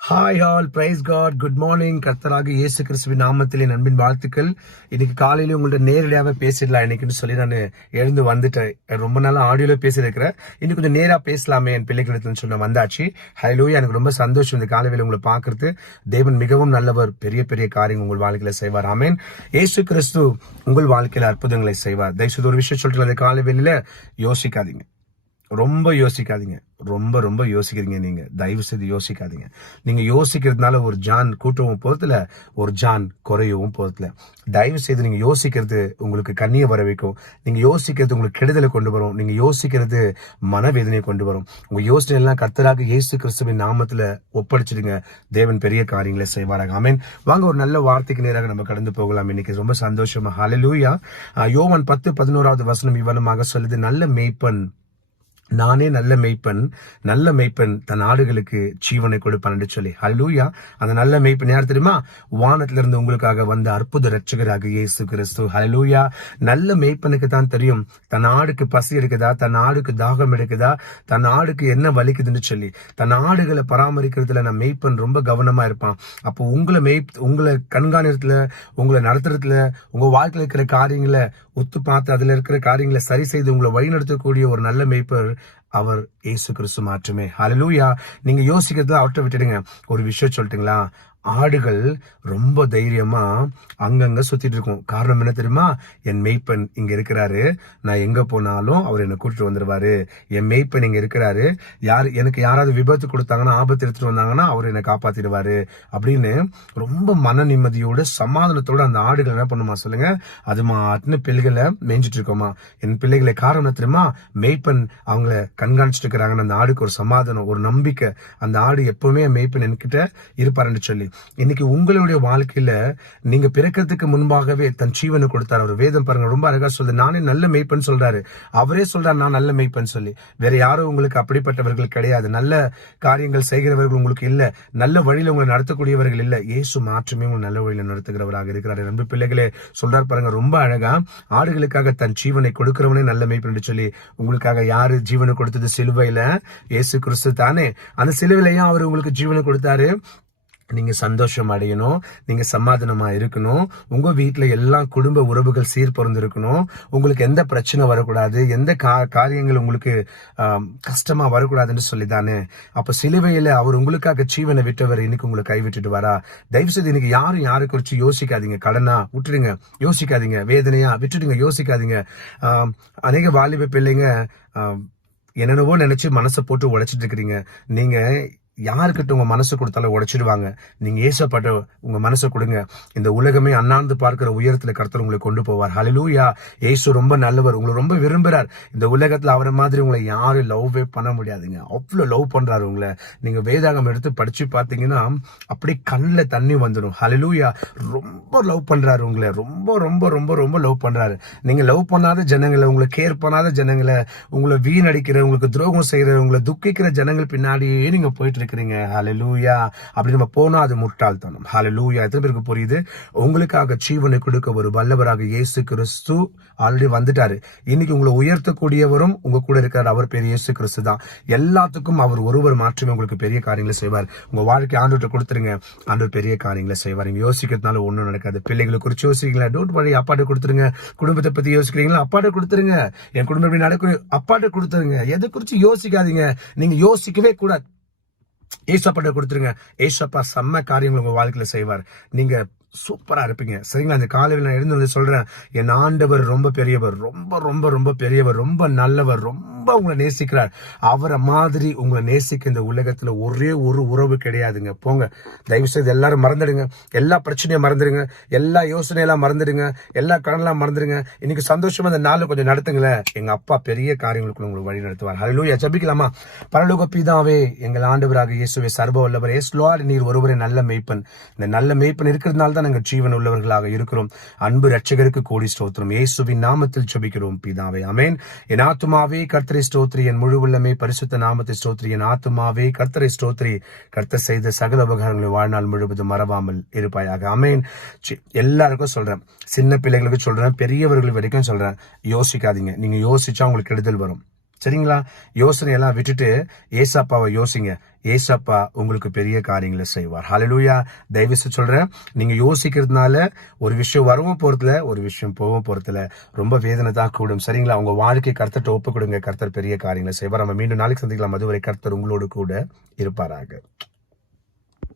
Hi all, praise God, good morning. கர்த்தராக இயேசு கிறிஸ்துவின் நாமத்திலே அன்பின் வாழ்த்துக்கள். இன்னைக்கு காலையில உங்கள்ட்ட நேரடியாவே பேசிடலாம் இன்னைக்குன்னு சொல்லி நான் எழுந்து வந்துட்டேன். ரொம்ப நாளா ஆடியோல பேசியிருக்கிறேன். இன்னைக்கு கொஞ்சம் நேரா பேசலாமே என் பிள்ளைகளிடத்துல சொன்ன வந்தாச்சு. ஹல்லேலூயா. எனக்கு ரொம்ப சந்தோஷம் இந்த காலையில உங்களை பார்க்கறது. தேவன் மிகவும் நல்லவர், பெரிய பெரிய காரியம் உங்கள் வாழ்க்கையில செய்வார். ஆமென். இயேசு கிறிஸ்து உங்கள் வாழ்க்கையில அற்புதங்களை செய்வார். தயவுசெய்து ஒரு விஷயம் சொல்லிட்டு அந்த காலையில யோசிக்காதீங்க, ரொம்ப யோசிக்காதீங்க. ரொம்ப ரொம்ப யோசிக்கிறீங்க. நீங்க தயவு செய்து யோசிக்காதீங்க. நீங்க யோசிக்கிறதுனால ஒரு ஜான் கூட்டவும் போறதுல, ஒரு ஜான் குறையவும் போறதுல. தயவு செய்து நீங்க யோசிக்கிறது உங்களுக்கு கண்ணிய வர வைக்கும். நீங்க யோசிக்கிறது உங்களுக்கு கெடுதலை கொண்டு வரும். நீங்க யோசிக்கிறது மனவேதனையை கொண்டு வரும். உங்க யோசனை எல்லாம் கர்த்தராக இயேசு கிறிஸ்துவின் நாமத்துல ஒப்படைச்சிடுங்க. தேவன் பெரிய காரியங்களை செய்வாராங்க. ஆமென். வாங்க ஒரு நல்ல வார்த்தைக்கு நேராக நம்ம கடந்து போகலாம். இன்னைக்கு ரொம்ப சந்தோஷமா. ஹல்லேலூயா. யோவான் 10:11 வசனம் இவ்வளமாக சொல்லுது, நல்ல மேய்ப்பன் நானே நல்ல மெய்ப்பன், நல்ல மெய்ப்பன் தன் ஆடுகளுக்கு ஜீவனை கொடுப்பான் என்று சொல்லி. ஹல்லேலூயா. அந்த நல்ல மெய்ப்பன் யார் தெரியுமா? வானத்திலிருந்து உங்களுக்காக வந்த அற்புத ரட்சகராக இயேசு கிறிஸ்து. ஹல்லேலூயா. நல்ல மெய்ப்பனுக்கு தான் தெரியும் தன் ஆடுக்கு பசி எடுக்குதா, தன் ஆடுக்கு தாகம் எடுக்குதா, தன் ஆடுக்கு என்ன வலிக்குதுன்னு சொல்லி. தன் ஆடுகளை பராமரிக்கிறதுல நான் மெய்ப்பன் ரொம்ப கவனமா இருப்பான். அப்போ உங்களை கண்காணிறதுல, உங்களை நடத்துறதுல, உங்க வாழ்க்கையில் இருக்கிற காரியங்களை ஒத்து பார்த்து அதுல இருக்கிற காரியங்களை சரி செய்து உங்களை வழிநடத்தக்கூடிய ஒரு நல்ல மேய்ப்பர் அவர் இயேசு கிறிஸ்து மாற்றுமே. ஹல்லேலூயா. நீங்க யோசிக்கிறத அவர்கிட்ட விட்டுடுங்க. ஒரு விஷயம் சொல்லட்டுங்களா? ஆடுகள் ரொம்ப தைரியமா அங்கங்க சுத்திட்டு இருக்கும். காரணம் என்ன தெரியுமா? என் மெய்ப்பன் இங்க இருக்கிறாரு, நான் எங்க போனாலும் அவர் என்னை கூட்டிட்டு வந்துருவாரு. என் மெய்ப்பன் இங்க இருக்கிறாரு, எனக்கு யாராவது விபத்து கொடுத்தாங்கன்னா, ஆபத்து எடுத்துட்டு வந்தாங்கன்னா அவர் என்னை காப்பாத்திடுவாரு அப்படின்னு ரொம்ப மன நிம்மதியோட சமாதானத்தோட அந்த ஆடுகள் என்ன பண்ணுமா சொல்லுங்க? அது மாட்டுன்னு பிள்ளைகளை மேய்ஞ்சிட்டு இருக்கோமா. என் பிள்ளைகளை காரணம் தெரியுமா? மெய்ப்பன் அவங்கள கண்காணிச்சுட்டு இருக்கிறாங்கன்னு அந்த ஆடுக்கு ஒரு சமாதானம், ஒரு நம்பிக்கை. அந்த ஆடு எப்பவுமே மெய்ப்பன் என்கிட்ட இருப்பாருன்னு சொல்லி. இன்னைக்கு உங்களுடைய வாழ்க்கையில நீங்க பிறக்கிறதுக்கு முன்பாகவே தன் ஜீவனை கொடுத்தார். அவர் வேதம் பாருங்க, ரொம்ப அழகா சொல்லுது. நானே நல்ல மேய்ப்பன் சொல்றாரு. அவரே சொல்றாரு நான் நல்ல மேய்ப்பன் சொல்லி. வேற யாரும் உங்களுக்கு அப்படிப்பட்டவர்கள் கிடையாது. நல்ல காரியங்கள் செய்கிறவர்கள் உங்களுக்கு இல்ல. நல்ல வழியில உங்களை நடத்தக்கூடியவர்கள் இல்ல. இயேசு மாற்றமே உங்களை நல்ல வழியில நடத்துகிறவராக இருக்கிறார். நண்பு பிள்ளைகளே சொல்றார் பாருங்க, ரொம்ப அழகா. ஆடுகளுக்காக தன் ஜீவனை கொடுக்கிறவனே நல்ல மேய்ப்பன் சொல்லி. உங்களுக்காக யாரு ஜீவனை கொடுத்தது? சிலுவையில இயேசு கிறிஸ்து தானே. அந்த சிலுவையிலையும் அவர் உங்களுக்கு ஜீவனை கொடுத்தாரு. நீங்க சந்தோஷம் அடையணும், நீங்க சமாதானமா இருக்கணும், உங்க வீட்டுல எல்லா குடும்ப உறவுகள் சீர்பொருந்து இருக்கணும், உங்களுக்கு எந்த பிரச்சனை வரக்கூடாது, எந்த காரியங்கள் உங்களுக்கு கஷ்டமா வரக்கூடாதுன்னு சொல்லிதானே. அப்ப சிலுவையில அவர் உங்களுக்காக ஜீவனை விட்டவர் இன்னைக்கு உங்களை கைவிட்டுட்டு வரா. தயவு செய்து இன்னைக்கு யாரை குறிச்சு யோசிக்காதீங்க. கடனா விட்டுடுங்க, யோசிக்காதீங்க. வேதனையா விட்டுடுங்க, யோசிக்காதீங்க. அநேக வாலிப பிள்ளைங்க என்னென்னவோ நினைச்சு மனசை போட்டு உடைச்சிட்டு இருக்கிறீங்க. நீங்க யாருக்கிட்ட உங்க மனசு கொடுத்தாலும் உடைச்சிடுவாங்க. நீங்க ஏசப்பட்ட உங்க மனசை கொடுங்க. இந்த உலகமே அண்ணாந்து பார்க்கிற உயரத்துல கர்த்தர் உங்களை கொண்டு போவார். ஹல்லேலூயா. இயேசு ரொம்ப நல்லவர், உங்களை ரொம்ப விரும்புறார். இந்த உலகத்துல அவரை மாதிரி உங்களை யாரும் லவ்வே பண்ண முடியாதுங்க. அவ்வளவு லவ் பண்றாரு உங்களை. நீங்க வேதாகம் எடுத்து படிச்சு பாத்தீங்கன்னா அப்படி கண்ணுல தண்ணி வந்துடும். ஹல்லேலூயா. ரொம்ப லவ் பண்றாரு உங்களை. ரொம்ப ரொம்ப ரொம்ப ரொம்ப லவ் பண்றாரு. நீங்க லவ் பண்ணாத ஜனங்களை, உங்களை கேர் பண்ணாத ஜனங்களை, உங்களை வீணடிக்கிற, உங்களுக்கு துரோகம் செய்யற, உங்களை துக்கிக்கிற ஜனங்கள் பின்னாடியே நீங்க போயிட்டு இருக்கிறீங்க. ஹல்லேலூயா. அப்படி நம்ம போனா அது முட்டாள்தனம். ஹல்லேலூயா. எத்தனை பேருக்கு புரியுது? உங்களுக்காக ஜீவனை கொடுக்க ஒரு வல்லவராக இயேசு கிறிஸ்து ஆல்ரெடி வந்துட்டாரு. இன்னைக்கு உங்களை உயர்த்தக்கூடியவரும் உங்க கூட இருக்கிறார். அவர் பேர் இயேசு கிறிஸ்து தான். எல்லாத்துக்கும் அவர் ஒருவர் மாற்றமே உங்களுக்கு பெரிய காரியங்களை செய்வார். உங்க வாழ்க்கை ஆண்டவர்கிட்ட கொடுத்துருங்க. ஆண்டவர் பெரிய காரியங்களை செய்வார். நீங்க யோசிக்கிறதுனால ஒண்ணும் நடக்காது. பிள்ளைகளை குறிச்சு யோசிக்கிறீங்களா? டோன்ட் வரி, அப்பாட்ட கொடுத்துருங்க. குடும்பத்தை பத்தி யோசிக்கிறீங்களா? அப்பாட்ட கொடுத்துருங்க. என் குடும்பம் எப்படி நடக்கும்? அப்பாட்ட கொடுத்துருங்க. எதை குறிச்சு யோசிக்காதீங்க. நீங்க யோசிக்கவே கூடாது. ஏசப்பாட்ட கொடுத்துருங்க. ஏசப்பா செம்ம காரியங்கள் உங்க வாழ்க்கையில செய்வார். நீங்க சூப்பரா இருப்பீங்க. சரிங்களா? அந்த காலையில் நான் எழுந்து வந்து சொல்றேன், என் ஆண்டவர் ரொம்ப பெரியவர், ரொம்ப ரொம்ப ரொம்ப பெரியவர், ரொம்ப நல்லவர், ரொம்ப உங்களை நேசிக்கிறார். அவரை மாதிரி உங்களை நேசிக்க இந்த உலகத்துல ஒரே ஒரு உறவு கிடையாதுங்க. போங்க, தயவு செய்து எல்லாரும் மறந்துடுங்க. எல்லா பிரச்சனையும் மறந்துடுங்க. எல்லா யோசனையெல்லாம் மறந்துடுங்க. எல்லா கடனெல்லாம் மறந்துடுங்க. இன்னைக்கு சந்தோஷமா இந்த நாள் கொஞ்சம் நடத்துங்களேன். எங்க அப்பா பெரிய காரியங்களுக்கு உங்களுக்கு வழி நடத்துவார். ஹல்லேலூயா. ஜெபிக்கலாமா? பரலோக பிதாவே, எங்கள் ஆண்டவராக இயேசுவே, சர்வ வல்லவர், எஸ் லார்ட், நீர் ஒருவரே நல்ல மேய்ப்பன். இந்த நல்ல மேய்ப்பன் இருக்கிறதுனால தான் நாங்கள் ஜீவன் உள்ளவர்களாக இருக்கிறோம். அன்பு ரட்சகருக்கு கோடி ஸ்தோத்திரம். இயேசுவின் நாமத்தில் ஜெபிக்கிறோம் பிதாவே. ஆமென். என் ஆத்துமாவே கர்த்தரை ஸ்தோத்திரி, என் முழு உள்ளமே பரிசுத்த நாமத்தை ஸ்தோத்திரி. என் ஆத்துமாவே கர்த்தரை ஸ்தோத்திரி, கர்த்தர் செய்த சகல உபகாரங்களை வாழ்நாள் முழுவதும் மறவாமல் இருப்பாயாக. ஆமென். எல்லாருக்கும் சொல்றேன், சின்ன பிள்ளைகளுக்கு சொல்றேன், பெரியவர்கள் வரைக்கும் சொல்றேன், யோசிக்காதீங்க. நீங்க யோசிச்சா உங்களுக்கு கெடுதல் வரும். சரிங்களா? யோசனை எல்லாம் விட்டுட்டு ஏசப்பாவை யோசிங்க. ஏசப்பா உங்களுக்கு பெரிய காரியங்களை செய்வார். ஹalleluya. தயவுசெய்து சொல்றேன், நீங்க யோசிக்கிறதுனால ஒரு விஷயம் வரவும் போறதுல, ஒரு விஷயம் போகவும் போறதுல ரொம்ப வேதனை தான் கூடும். சரிங்களா? உங்க வாழ்க்கை கர்த்தர்ட்ட ஒப்பு கொடுங்க. கர்த்தர் பெரிய காரியங்களை செய்வார். நம்ம மீண்டும் நாளைக்கு சந்திக்கலாம். அதுவரை கர்த்தர் உங்களோடு கூட இருப்பாராக.